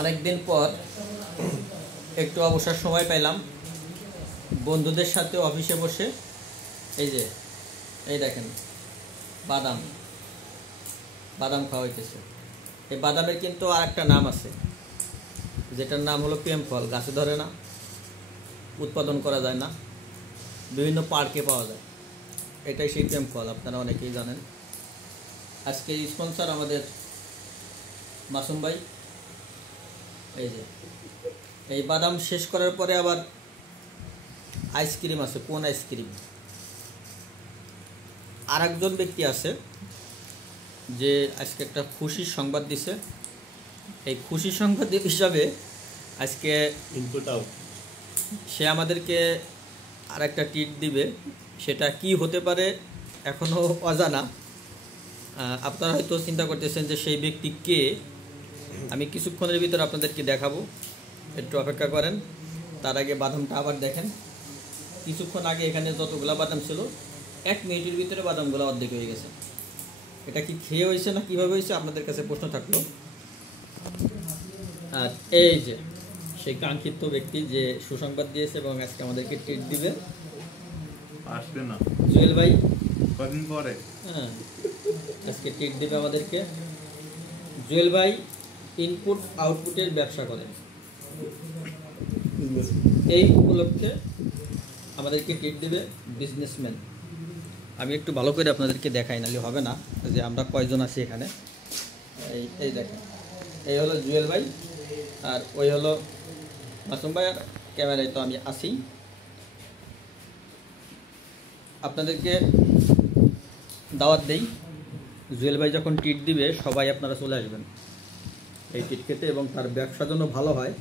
অনেকদিন পর একটু অবসর সময় পেলাম বন্ধুদের সাথে অফিসে বসে এই দেখেন বাদাম খাওয়া হইতেছে। এই বাদামের কিন্তু আর একটা নাম আছে, যেটার নাম হলো প্রেম ফল। গাছে ধরে না, উৎপাদন করা যায় না, বিভিন্ন পার্কে পাওয়া যায়। এটাই সেই প্রেম ফল, আপনারা অনেকেই জানেন। আজকে স্পন্সর আমাদের মাসুম ভাই। এই বাদাম শেষ করার পরে আবার আইসক্রিম আছে। কোন আইসক্রিম? আর একজন ব্যক্তি আছে যে আজকে একটা খুশির সংবাদ দিছে। এই খুশির সংবাদ হিসাবে আজকে সে আমাদেরকে আর একটা ট্রিট দিবে। সেটা কি হতে পারে এখনও অজানা। আপনারা হয়তো চিন্তা করতেছেন যে সেই ব্যক্তি কে। আমি কিছুক্ষণের ভিতরে আপনাদেরকে দেখাবো, একটু অপেক্ষা করেন। তার আগে বাদামটা আবার দেখেন। কিছুক্ষণ আগে এখানে যতগুলো বাদাম ছিল 1 মিনিটের ভিতরে বাদামগুলো অর্ধেক হয়ে গেছে। এটা কি খেয়ে হয়েছে না কীভাবে হয়েছে আপনাদের কাছে প্রশ্ন থাকলো। আর এই যে সেই কাঙ্ক্ষিত ব্যক্তি যে সুসংবাদ দিয়েছে এবং আজকে আমাদেরকে ট্রিট দিবে, আসবে না জুয়েল ভাই, কদিন পরে। হ্যাঁ, আজকে ট্রিট দিবে আমাদেরকে। জুয়েল ভাই ইনপুট আউটপুটের ব্যবসা করেন। এই উপলক্ষে আমাদেরকে ট্রিট দেবে বিজনেসম্যান। আমি একটু ভালো করে আপনাদেরকে দেখাই, নাহলে হবে না যে আমরা কয়জন আছি এখানে। এই দেখেন, এই হলো জুয়েল ভাই আর ওই হলো মাসুম ভাই। আর ক্যামেরায় তো আমি আছি। আপনাদেরকে দাওয়াত দেই, জুয়েল ভাই যখন ট্রিট দিবে সবাই আপনারা চলে আসবেন এই ট্রিট খেতে। এবং তার ব্যবসার জন্য ভালো হয়,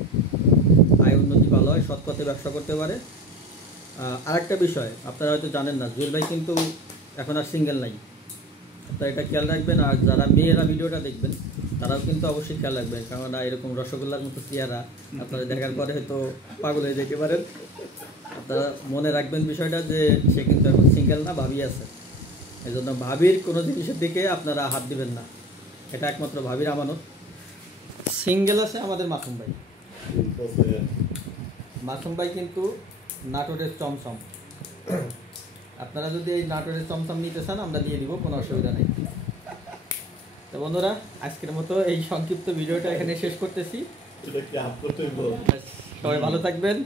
আয় উন্নতি ভালো হয়, সৎ পথে ব্যবসা করতে পারে। আরেকটা বিষয় আপনারা হয়তো জানেন না, জুয়েল ভাই কিন্তু এখন আর সিঙ্গেল নাই। আপনারা এটা খেয়াল রাখবেন। আর যারা মেয়েরা ভিডিওটা দেখবেন তারাও কিন্তু অবশ্যই খেয়াল রাখবেন, কারণ এরকম রসগোল্লার মতো চেহারা আপনারা দেখার পরে হয়তো পাগল হয়ে যেতে পারেন। আপনারা মনে রাখবেন বিষয়টা যে সে কিন্তু এখন সিঙ্গেল না, ভাবি আছে। এই জন্য ভাবির কোনো জিনিসের দিকে আপনারা হাত দিবেন না, এটা একমাত্র ভাবির আমানত। সিঙ্গেল আছে আমাদের মাসুম ভাই। মাসুম ভাই কিন্তু নাটোরের চমচম। আপনারা যদি এই নাটোরের চমচম নিতে চান আমরা দিয়ে দিব, কোনো অসুবিধা নেই। তো বন্ধুরা, আজকের মতো এই সংক্ষিপ্ত ভিডিওটা এখানে শেষ করতেছি। সবাই ভালো থাকবেন।